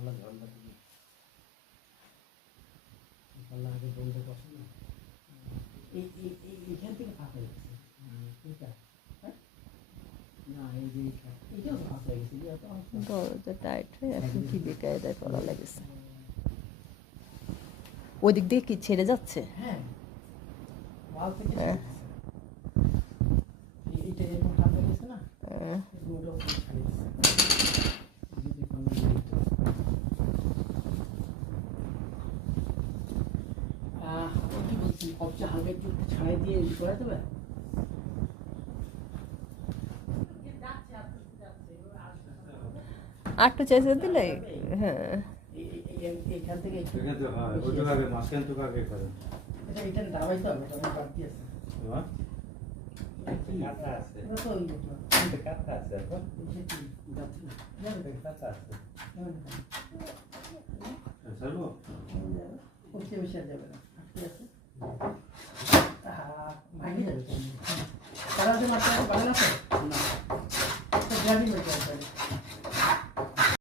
পাল্লা ঝান্ডা থেকে পাল্লা আগে বন্ধ করছে না, এইখান থেকে ফাঁকা হয়ে গেছে এটা, হ্যাঁ না এই যে এটাও ফাঁকা হয়ে গেছে, দরজা টাইট হয়ে এখন কি বেকায়দায় পড়া লেগেছে। ওই দিক দিয়ে কি ছেড়ে যাচ্ছে? হ্যাঁ ওয়াল থেকে হ্যাঁ। এইটা এরকম ফাঁকা হয়ে গেছে না, হ্যাঁ। এগুলো ছাড়িয়ে দিচ্ছে। যদি পাল্লা কি বলছি, কবজা হালকা একটু ছাড়াই দিয়ে করে দেবে। আরেকটু চেঁচে দিলে, হ্যাঁ এইখান থেকে একটু মাঝখান থেকে আগে করে এটা দাবাইতে হবে, তোমার বাড়তি আছে কাঁথা আছে, এটা তো ওই মতো কাঁথা আছে এখন এটা কি যাচ্ছে না, যাবে কাঁথা আছে যাবে না, চলবো বসে বসে যাবে না, আটকে আছে ভাঙিয়ে যাবে। তারা যে মাত্রা বাংলা আছে